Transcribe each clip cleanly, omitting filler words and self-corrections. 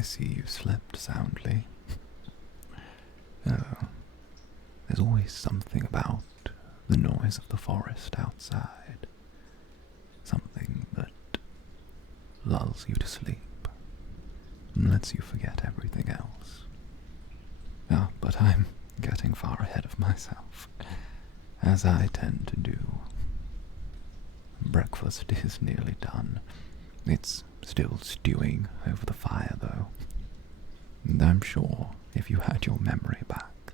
I see you slept soundly. Oh, there's always something about the noise of the forest outside. Something that lulls you to sleep and lets you forget everything else. Ah, but I'm getting far ahead of myself, as I tend to do. Breakfast is nearly done. It's still stewing over the fire, though. And I'm sure if you had your memory back,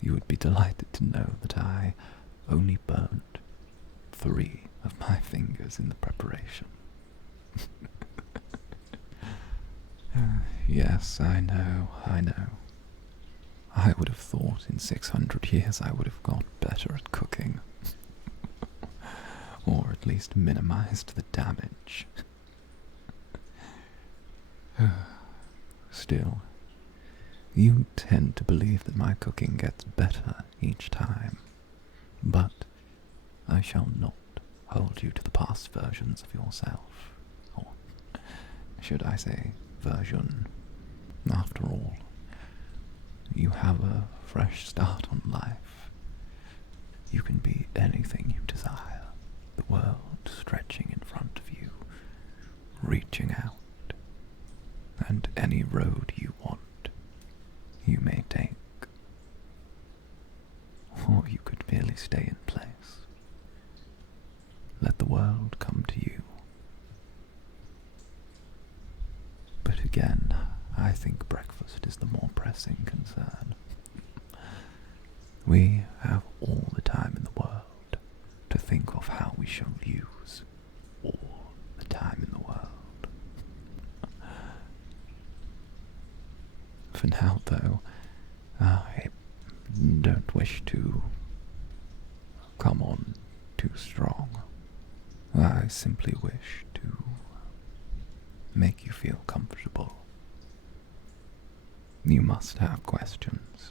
you would be delighted to know that I only burnt 3 of my fingers in the preparation. Yes, I know. I would have thought in 600 years I would have got better at cooking. Or at least minimized the damage. Still, you tend to believe that my cooking gets better each time, but I shall not hold you to the past versions of yourself, or should I say version. After all, you have a fresh start on life. You can be anything you desire, the world stretching in front of you, reaching out, and any road you want, you may take. Or you could merely stay in place. Let the world come to you. But again, I think breakfast is the more pressing concern. We have all the time in the world to think of how we shall use all the time in the world. For now, though, I don't wish to come on too strong. I simply wish to make you feel comfortable. You must have questions.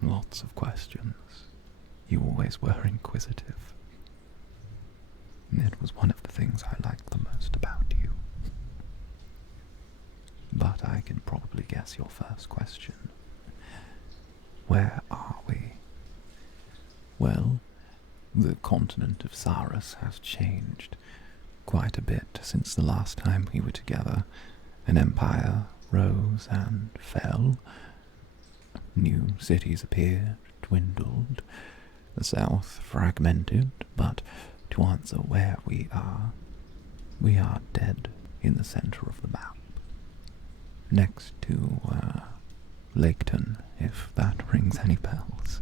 Lots of questions. You always were inquisitive. It was one of the things I liked the most about you. But I can probably guess your first question. Where are we? Well, the continent of Saras has changed quite a bit since the last time we were together. An empire rose and fell. New cities appeared, dwindled. The south fragmented, but to answer where we are dead in the center of the map. Next to, Laketon, if that rings any bells.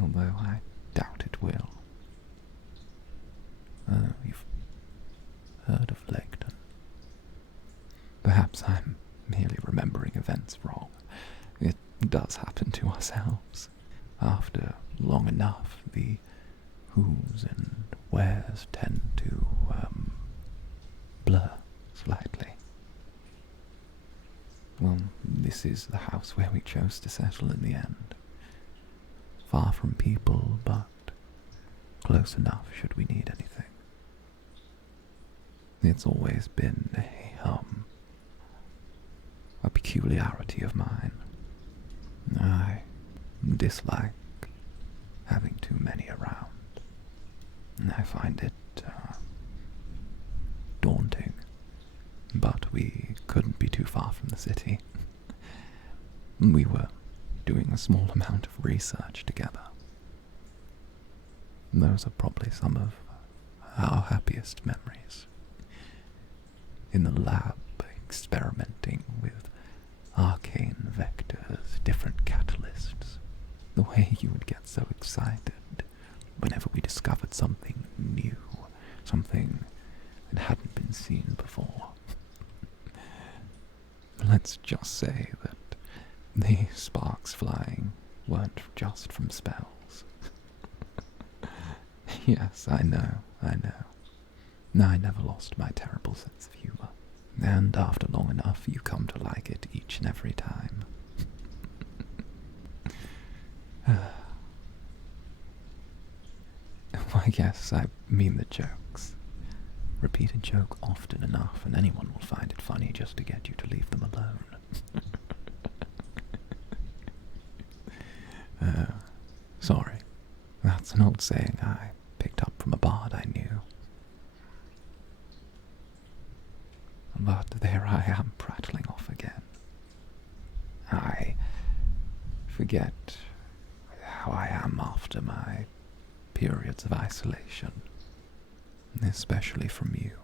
Although I doubt it will. You've heard of Laketon? Perhaps I'm merely remembering events wrong. It does happen to ourselves. After long enough, the who's and where's tend to, blur slightly. Well, this is the house where we chose to settle in the end. Far from people, but close enough should we need anything. It's always been a peculiarity of mine. I dislike having too many around. I find it daunting, but we couldn't be too far from the city. We were doing a small amount of research together. Those are probably some of our happiest memories. In the lab, experimenting with arcane vectors, different catalysts. The way you would get so excited whenever we discovered something new, something that hadn't been seen before. Let's just say that the sparks flying weren't just from spells. Yes, I know. I never lost my terrible sense of humour. And after long enough, you come to like it each and every time. I guess I mean the jokes. repeat a joke often enough and anyone will find it funny just to get you to leave them alone. Sorry, that's an old saying I picked up from a bard I knew. But there I am prattling off again. I forget how I am after my periods of isolation, especially from you.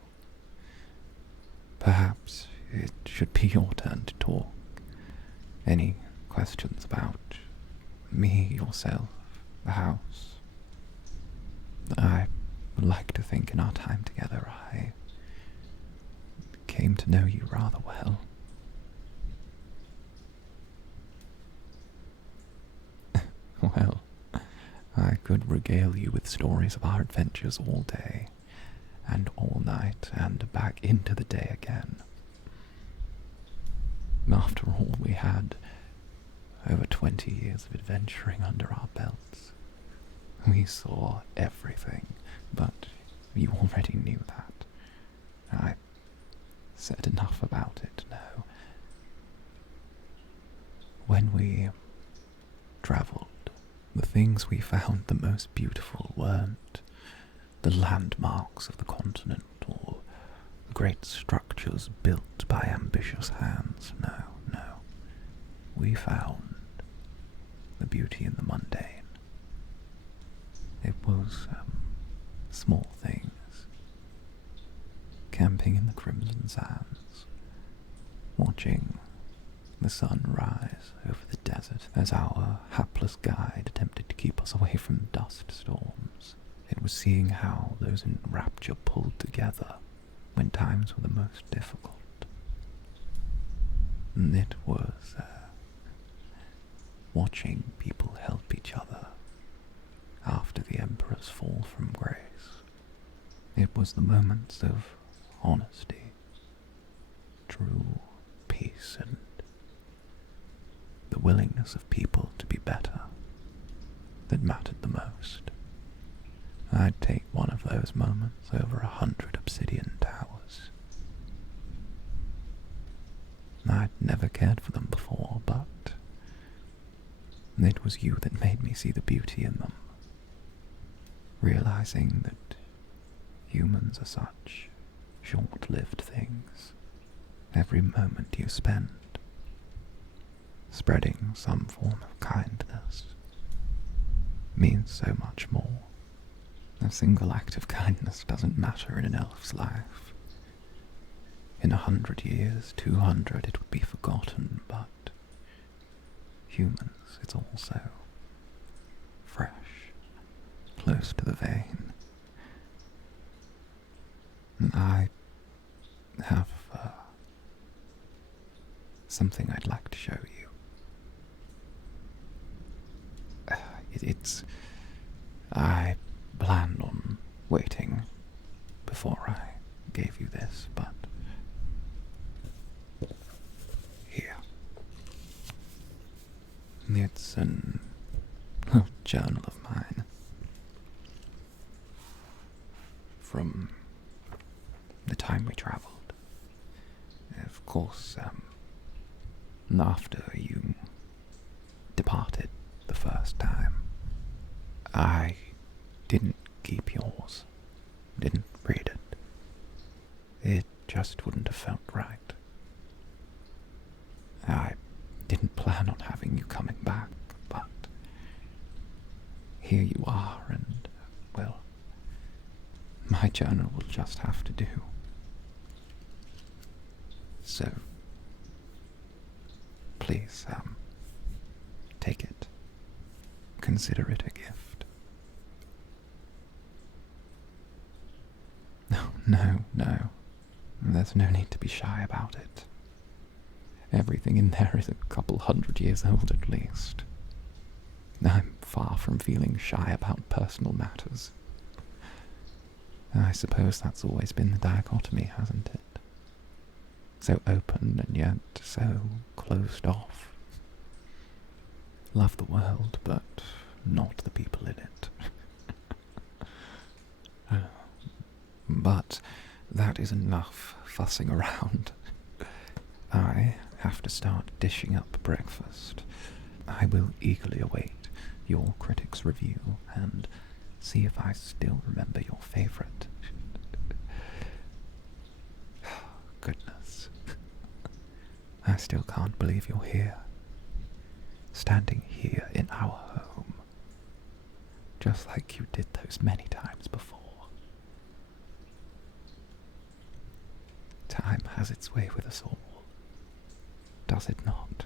Perhaps it should be your turn to talk. Any questions about me, yourself, the house? I would like to think in our time together I came to know you rather well. Well, I could regale you with stories of our adventures all day, and all night, and back into the day again. After all, we had over 20 years of adventuring under our belts. We saw everything, but you already knew that. I said enough about it now. When we travelled, the things we found the most beautiful weren't the landmarks of the continent or the great structures built by ambitious hands. No, no. We found the beauty in the mundane. It was small things. Camping in the crimson sands, watching the sun rise over the desert as our hapless guide attempted to keep us away from dust storms. It was seeing how those in rapture pulled together when times were the most difficult. And it was watching people help each other after the Emperor's fall from grace. It was the moments of honesty, true peace, and the willingness of people to be better that mattered the most. I'd take one of those moments over 100 obsidian towers. I'd never cared for them before, but it was you that made me see the beauty in them, realizing that humans are such short-lived things. Every moment you spend spreading some form of kindness means so much more. A single act of kindness doesn't matter in an elf's life. In 100 years, 200, it would be forgotten, but humans, it's also fresh, close to the vein. And I have something I'd like to show you. I planned on waiting before I gave you this, but here. It's a journal of mine from the time we travelled. Of course, after you departed the first time, I didn't keep yours, didn't read it. It just wouldn't have felt right. I didn't plan on having you coming back, but here you are, and, well, my journal will just have to do. So, please, take it. Consider it a gift. No. There's no need to be shy about it. Everything in there is a couple 100 years old at least. I'm far from feeling shy about personal matters. I suppose that's always been the dichotomy, hasn't it? So open and yet so closed off. Love the world, but not the people in it. But That is enough fussing around. I have to start dishing up breakfast. I will eagerly await your critic's review and see if I still remember your favourite. Goodness. I still can't believe you're here. Standing here in our home. Just like you did those many times before. Time has its way with us all. Does it not?